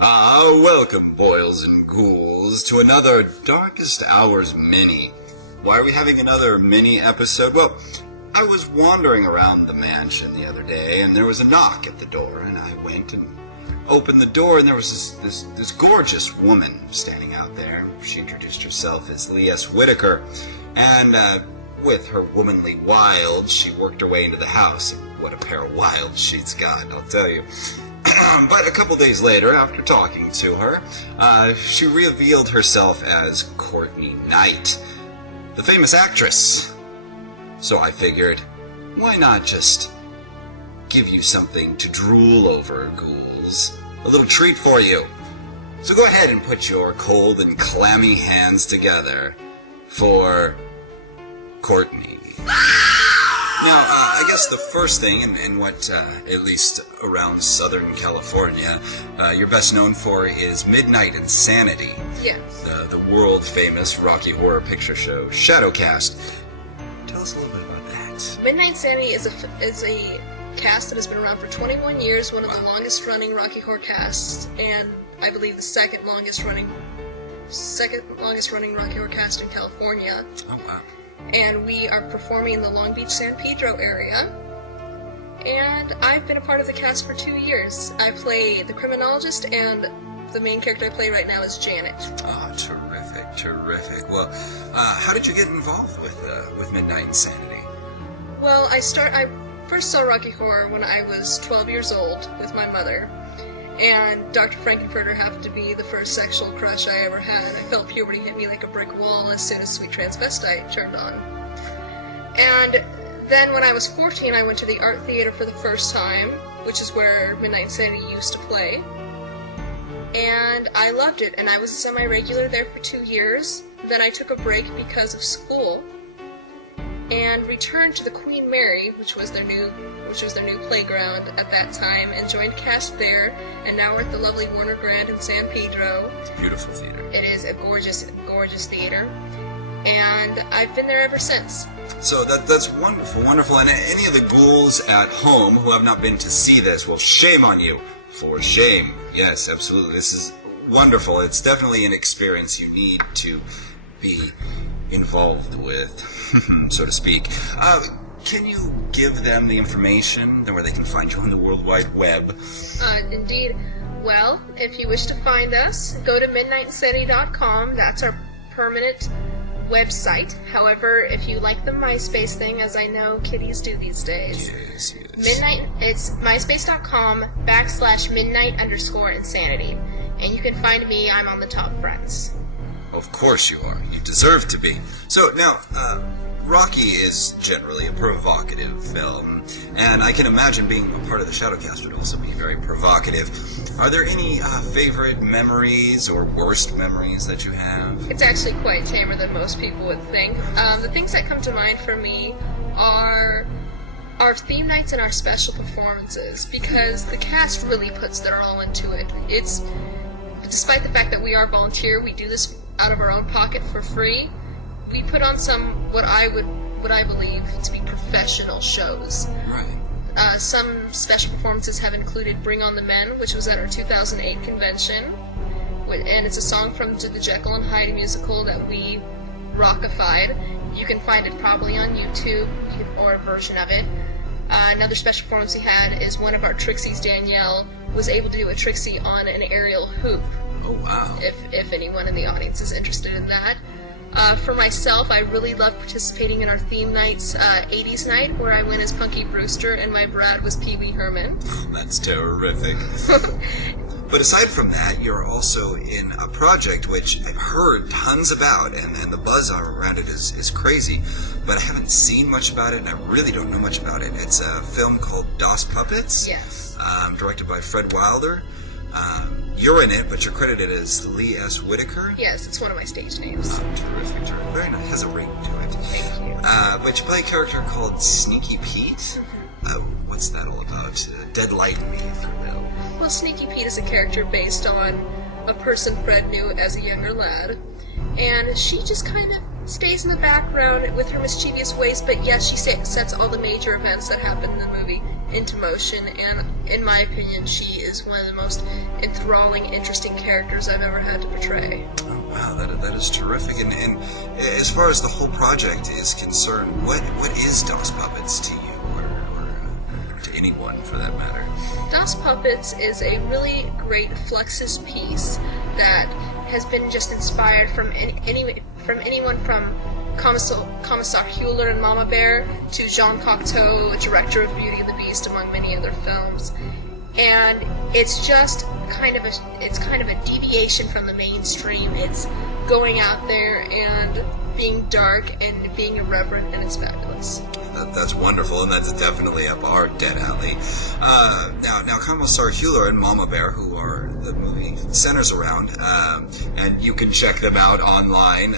Welcome, boils and ghouls, to another Darkest Hours mini. Why are we having another mini episode? Well, I was wandering around the mansion the other day, and there was a knock at the door, and I went and opened the door, and there was this gorgeous woman standing out there. She introduced herself as DHMINICourtney, and with her womanly wild, she worked her way into the house. What a pair of wild she's got, I'll tell you. But a couple days later, after talking to her, she revealed herself as Courtney Knight, the famous actress. So I figured, why not just give you something to drool over, ghouls? A little treat for you. So go ahead and put your cold and clammy hands together for Courtney. Now, I guess the first thing, and what, at least around Southern California, you're best known for is Midnight Insanity. Yes. The world-famous Rocky Horror Picture Show, Shadowcast. Tell us a little bit about that. Midnight Insanity is a cast that has been around for 21 years, one of the longest-running Rocky Horror casts, and I believe the second longest-running Rocky Horror cast in California. Oh, wow. And we are performing in the Long Beach, San Pedro area. And I've been a part of the cast for 2 years. I play the criminologist, and the main character I play right now is Janet. Oh, terrific, terrific. Well, how did you get involved with Midnight Insanity? Well, I first saw Rocky Horror when I was 12 years old with my mother. And Dr. Frankenfurter happened to be the first sexual crush I ever had. I felt puberty hit me like a brick wall as soon as Sweet Transvestite turned on. And then when I was 14, I went to the art theater for the first time, which is where Midnight Insanity used to play. And I loved it, and I was a semi-regular there for 2 years. Then I took a break because of school, and returned to the Queen Mary, which was their new playground at that time, and joined cast there, and now we're at the lovely Warner Grand in San Pedro. It's a beautiful theater. It is a gorgeous, gorgeous theater, and I've been there ever since. So that's wonderful, wonderful. And any of the ghouls at home who have not been to see this, well, shame on you. For shame. Yes, absolutely. This is wonderful. It's definitely an experience you need to be involved with, so to speak. Can you give them the information where they can find you on the World Wide Web? Indeed. Well, if you wish to find us, go to midnightinsanity.com. That's our permanent website. However, if you like the MySpace thing, as I know kiddies do these days, yes. It's myspace.com/midnight_insanity. And you can find me, I'm on the top friends. Of course you are. You deserve to be. So now, Rocky is generally a provocative film, and I can imagine being a part of the Shadowcast would also be very provocative. Are there any favorite memories or worst memories that you have? It's actually quite tamer than most people would think. The things that come to mind for me are our theme nights and our special performances, because the cast really puts their all into it. It's, despite the fact that we are volunteer, we do this out of our own pocket for free. We put on what I believe to be professional shows. Right. Some special performances have included Bring on the Men, which was at our 2008 convention, and it's a song from the Jekyll and Hyde musical that we rockified. You can find it probably on YouTube, or a version of it. Another special performance we had is one of our Trixies, Danielle, was able to do a Trixie on an aerial hoop. Oh, wow. If anyone in the audience is interested in that. For myself, I really love participating in our theme nights, 80s night, where I went as Punky Brewster and my Brad was Pee Wee Herman. That's terrific. But aside from that, you're also in a project which I've heard tons about, and the buzz around it is crazy, but I haven't seen much about it, and I really don't know much about it. It's a film called Das Puppets. Yes. Directed by Fred Wilder. You're in it, but you're credited as Lee S. Whitaker. Yes, it's one of my stage names. Oh, terrific, terrific. Very nice. Has a ring to it. Thank you. But you play a character called Sneaky Pete. What's that all about? Dead Light me, if you will. Well, Sneaky Pete is a character based on a person Fred knew as a younger lad. And she just kind of stays in the background with her mischievous ways, but yes, she sets all the major events that happen in the movie into motion, and in my opinion, she is one of the most enthralling, interesting characters I've ever had to portray. Oh, wow, that is terrific. And as far as the whole project is concerned, what is DOS Puppets to you, or to anyone for that matter? DOS Puppets is a really great Fluxus piece that has been just inspired from anyone from Commissar Hueller and Mama Bear to Jean Cocteau, director of Beauty and the Beast, among many other films. And it's just kind of a deviation from the mainstream. It's going out there and being dark and being irreverent, and it's fabulous. That's wonderful, and that's definitely up our dead alley. Now, Commissar Hueller and Mama Bear, who are the movie centers around, and you can check them out online.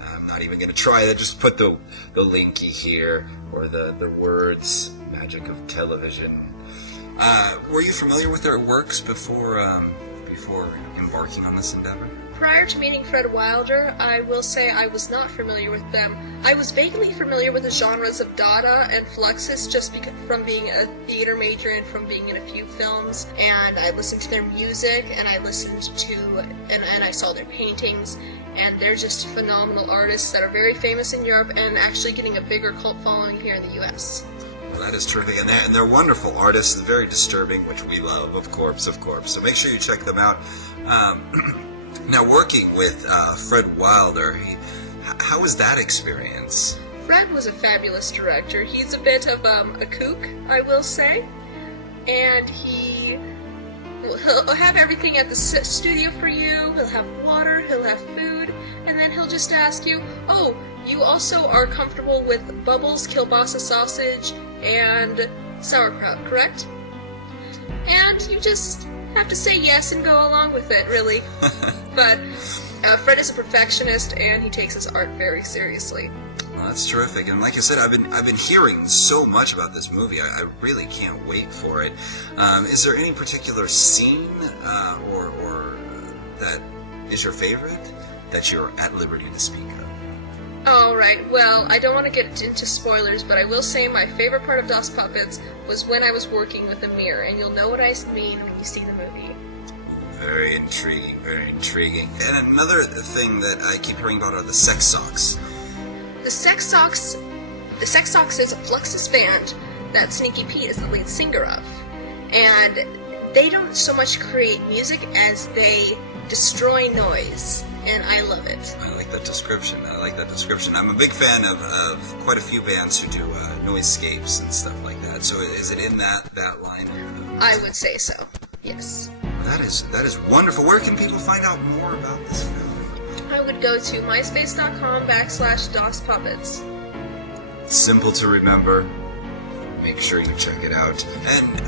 I'm not even going to try that. Just put the linky here, or the words magic of television. Were you familiar with their works before embarking on this endeavor? Prior to meeting Fred Wilder, I will say I was not familiar with them. I was vaguely familiar with the genres of Dada and Fluxus just from being a theater major and from being in a few films, and I listened to their music, and I listened to, and I saw their paintings, and they're just phenomenal artists that are very famous in Europe and actually getting a bigger cult following here in the U.S. Well, that is terrific, and they're wonderful artists, very disturbing, which we love, of course. So make sure you check them out. Now, working with Fred Wilder, how was that experience? Fred was a fabulous director. He's a bit of a kook, I will say, and he'll have everything at the studio for you. He'll have water, he'll have food, and then he'll just ask you, oh, you also are comfortable with Bubbles, kielbasa sausage, and sauerkraut, correct? And you just have to say yes and go along with it, really. But Fred is a perfectionist, and he takes his art very seriously. Well, that's terrific, and like I said, I've been hearing so much about this movie. I really can't wait for it. Is there any particular scene or that is your favorite that you're at liberty to speak of? Alright, well, I don't want to get into spoilers, but I will say my favorite part of DOS Puppets was when I was working with Amir, and you'll know what I mean when you see the movie. Very intriguing, very intriguing. And another thing that I keep hearing about are the Sex Socks. The Sex Socks is a Fluxus band that Sneaky Pete is the lead singer of. And they don't so much create music as they destroy noise. And I love it. I like that description. I'm a big fan of quite a few bands who do noisescapes and stuff like that. So is it in that line? I would say so, yes. That is wonderful. Where can people find out more about this film? I would go to myspace.com/DOS Puppets. Simple to remember. Make sure you check it out. And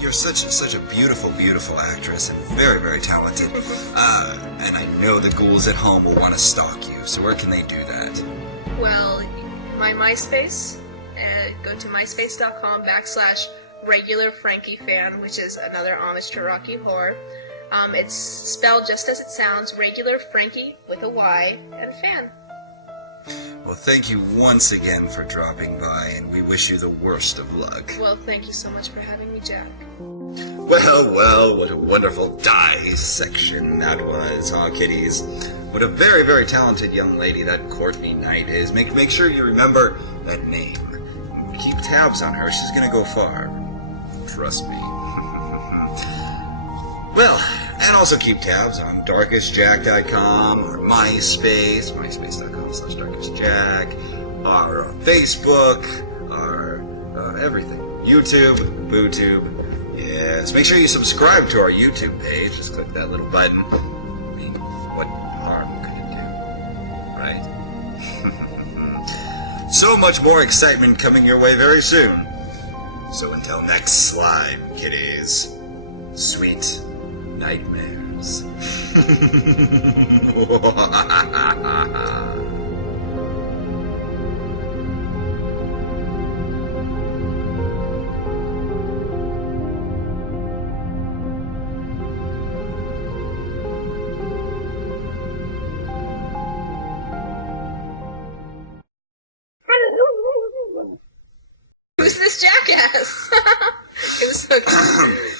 you're such a beautiful, beautiful actress and very, very talented. And I know the ghouls at home will want to stalk you. So where can they do that? Well, my MySpace. Go to myspace.com/regular Frankie fan, which is another homage to Rocky Horror. It's spelled just as it sounds, regular Frankie with a Y and fan. Well, thank you once again for dropping by, and we wish you the worst of luck. Well, thank you so much for having me, Jack. Well, what a wonderful dissection that was, huh, kiddies? What a very, very talented young lady that Courtney Knight is. Make sure you remember that name. Keep tabs on her. She's gonna go far. Trust me. Well, and also keep tabs on darkestjack.com, our MySpace, myspace.com/darkestjack, our Facebook, our everything. YouTube, BooTube. Yes, make sure you subscribe to our YouTube page. Just click that little button. I mean, what harm could it do, right? So much more excitement coming your way very soon. So until next slime, kiddies, sweet nightmares. Who's this jackass? It was so cute.